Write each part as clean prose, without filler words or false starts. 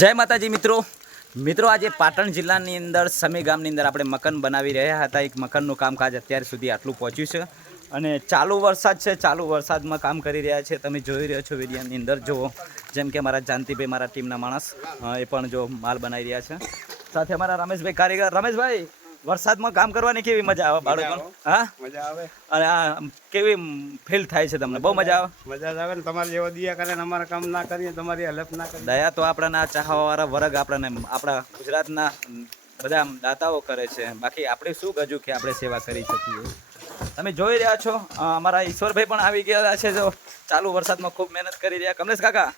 જય માતાજી મિત્રો આજે પાટણ જિલ્લાની અંદર સમી ગામની અંદર આપણે મકાન બનાવી રહ્યા હતા। એક મકાનનું કામકાજ અત્યાર સુધી આટલું પહોંચ્યું છે અને ચાલુ વરસાદ છે। ચાલુ વરસાદમાં કામ કરી રહ્યા છે। તમે જોઈ રહ્યા છો વિડીયોની અંદર જુઓ, જેમ કે મારા જાનતીભાઈ, મારા ટીમના માણસ એ પણ જો માલ બનાવી રહ્યા છે। સાથે અમારા રમેશભાઈ કારીગર। રમેશભાઈ, વરસાદમાં કામ કરવાની કેવી મજા આવે બાળકો? હા, મજા આવે। અને આ કેવી ફીલ થાય છે તમને? બહુ મજા આવે? મજા આવે ને, તમારે જેવો દિયા કરે ને અમારા કામ ના કરીએ, તમારી હેલ્પ ના કરીએ। દયા તો આપણા ચાહવાવાળા વર્ગ આપણને આપણા ગુજરાતના બધા દાતાઓ કરે છે, બાકી આપણે શું ગજુ કે આપણે સેવા કરી શકીએ। તમે જોઈ રહ્યા છો અમારા ઈશ્વરભાઈ પણ આવી ગયા છે, જો ચાલુ વરસાદમાં ખૂબ મહેનત કરી રહ્યા। કમલેશ કાકા,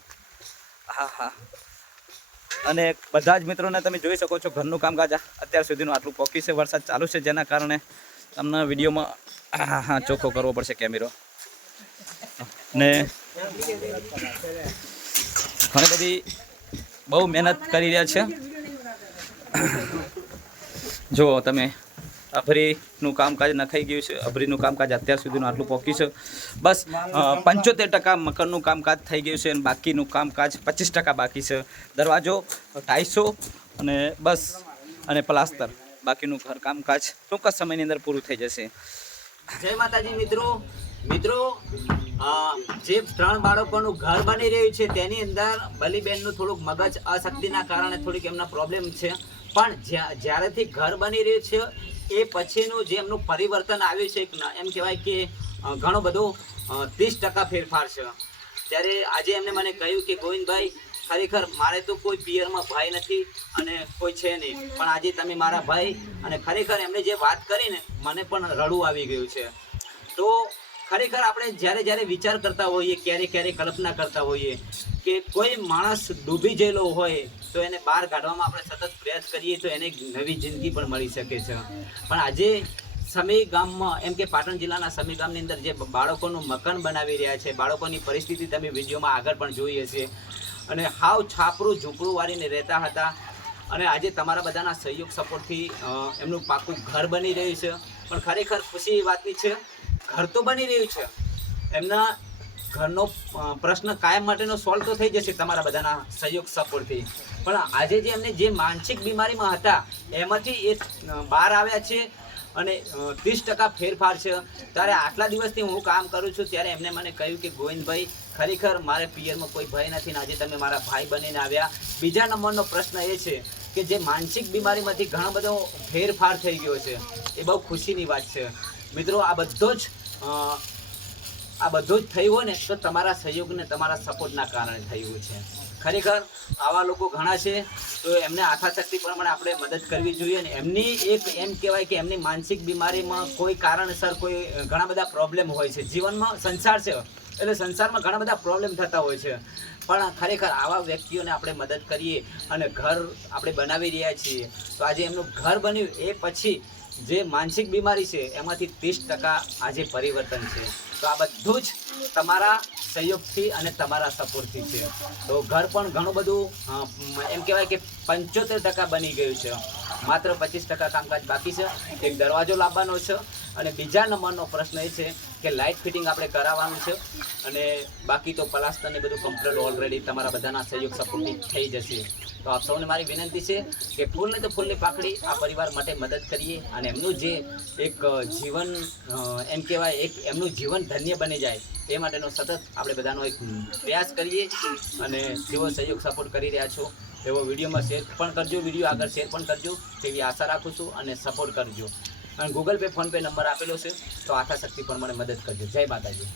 હા, અને બધા જ મિત્રોને તમે જોઈ શકો છો ઘરનું કામકાજ અત્યાર સુધીનું આટલું પોકી છે। વરસાદ ચાલુ છે, જેના કારણે તમને વિડીયોમાં ચોખ્ખો કરવો પડશે કેમેરો, ને ઘણી બધી બહુ મહેનત કરી રહ્યા છે। જુઓ તમે, અભરીનું કામકાજ નખાઈ ગયું છે। અભરીનું કામકાજ અત્યાર સુધીનું આટલું પોક્યું છે। બસ 75% મકાનનું કામકાજ થઈ ગયું છે અને બાકીનું કામકાજ 25% બાકી છે। દરવાજો 250 અને બસ અને પ્લાસ્ટર, બાકીનું ઘર કામકાજ ટૂંક જ સમયની અંદર પૂરું થઈ જશે। જય માતાજી મિત્રો, જે 3 બાળકોનું ઘર બની રહ્યું છે તેની અંદર બલીબેનનું થોડુંક મગજ અશક્તિના કારણે થોડીક એમના પ્રોબ્લેમ છે, પણ જ્યારેથી ઘર બની રહ્યું છે એ પછીનું જે એમનું પરિવર્તન આવ્યું છે, એમ કહેવાય કે ઘણો બધો 30% ફેરફાર છે। ત્યારે આજે એમને મને કહ્યું કે ગોવિંદભાઈ, ખરેખર મારે તો કોઈ પિયરમાં ભાઈ નથી અને કોઈ છે નહીં, પણ આજે તમે મારા ભાઈ, અને ખરેખર એમને જે વાત કરીને મને પણ રડવું આવી ગયું છે। તો ખરેખર આપણે જ્યારે વિચાર કરતા હોઈએ, ક્યારે કલ્પના કરતા હોઈએ કે કોઈ માણસ ડૂબી ગયેલો હોય તો એને બહાર કાઢવામાં આપણે સતત પ્રયાસ કરીએ તો એને નવી જિંદગી પણ મળી શકે છે। પણ આજે સમી ગામમાં, એમ કે પાટણ જિલ્લાના સમી ગામની અંદર જે બાળકોનું મકાન બનાવી રહ્યા છે, બાળકોની પરિસ્થિતિ તમે વિડીયોમાં આગળ પણ જોઈ હશે, અને હાવ છાપરું ઝૂંપડું વાળીને રહેતા હતા, અને આજે તમારા બધાના સહયોગ સપોર્ટથી એમનું પાકું ઘર બની રહ્યું છે। પણ ખરેખર ખુશી એ વાતની છે, ઘર તો બની રહ્યું છે, એમના ઘરનો પ્રશ્ન કાયમ માટેનો સોલ્વ તો થઈ જશે તમારા બધાના સહયોગ સપોર્ટથી, પણ આજે જે એમને જે માનસિક બીમારીમાં હતા એમાંથી એ બહાર આવ્યા છે અને 30% ફેરફાર છે। ત્યારે આટલા દિવસથી હું કામ કરું છું ત્યારે એમને મને કહ્યું કે ગોવિંદભાઈ, ખરેખર મારે પિયરમાં કોઈ ભય નથી ને આજે તમે મારા ભાઈ બનીને આવ્યા। બીજા નંબરનો પ્રશ્ન એ છે કે જે માનસિક બીમારીમાંથી ઘણો બધો ફેરફાર થઈ ગયો છે, એ બહુ ખુશીની વાત છે। મિત્રો, આ બધું જ થયું હોય ને તો તમારા સહયોગ ને તમારા સપોર્ટના કારણે થયું છે। ખરેખર આવા લોકો ઘણા છે, તો એમને આથાશક્તિ પ્રમાણે આપણે મદદ કરવી જોઈએ ને એમની એક એમ કહેવાય કે એમની માનસિક બીમારીમાં કોઈ કારણસર કોઈ ઘણા બધા પ્રોબ્લેમ હોય છે જીવનમાં। સંસાર છે એટલે સંસારમાં ઘણા બધા પ્રોબ્લેમ થતા હોય છે, પણ ખરેખર આવા વ્યક્તિઓને આપણે મદદ કરીએ અને ઘર આપણે બનાવી રહ્યા છીએ, તો આજે એમનું ઘર બન્યું એ પછી જે માનસિક બીમારી છે એમાંથી 30% આજે પરિવર્તન છે। તો આ બધું જ તમારા સહયોગથી અને તમારા સપોર્ટથી છે। તો ઘર પણ ઘણું બધું એમ કહેવાય કે 75% બની ગયું છે, માત્ર 25% કામકાજ બાકી છે। એક દરવાજો લાવવાનો છે, અને બીજા નંબરનો પ્રશ્ન એ છે કે લાઇટ ફિટિંગ આપણે કરાવવાનું છે, અને બાકી તો પ્લાસ્ટર ને બધું કમ્પ્લીટ ઓલરેડી તમારા બધાના સહયોગ સપોર્ટથી થઈ જશે। તો આપ સૌને મારી વિનંતી છે કે ફૂલને તો ફૂલની પાકડી આ પરિવાર માટે મદદ કરીએ, અને એમનું જે એક જીવન એમ કહેવાય એક એમનું જીવન ધન્ય બની જાય એ માટેનો સતત આપણે બધાનો એક પ્રયાસ કરીએ। અને જેવો સહયોગ સપોર્ટ કરી રહ્યા છો એવો વિડીયોમાં શેર પણ કરજો, વિડીયો આગળ શેર પણ કરજો તેવી આશા રાખું છું, અને સપોર્ટ કરજો। અને ગૂગલ પે, ફોનપે નંબર આપેલો છે, તો આથાશક્તિ પણ મને મદદ કરજો। જય માતાજી।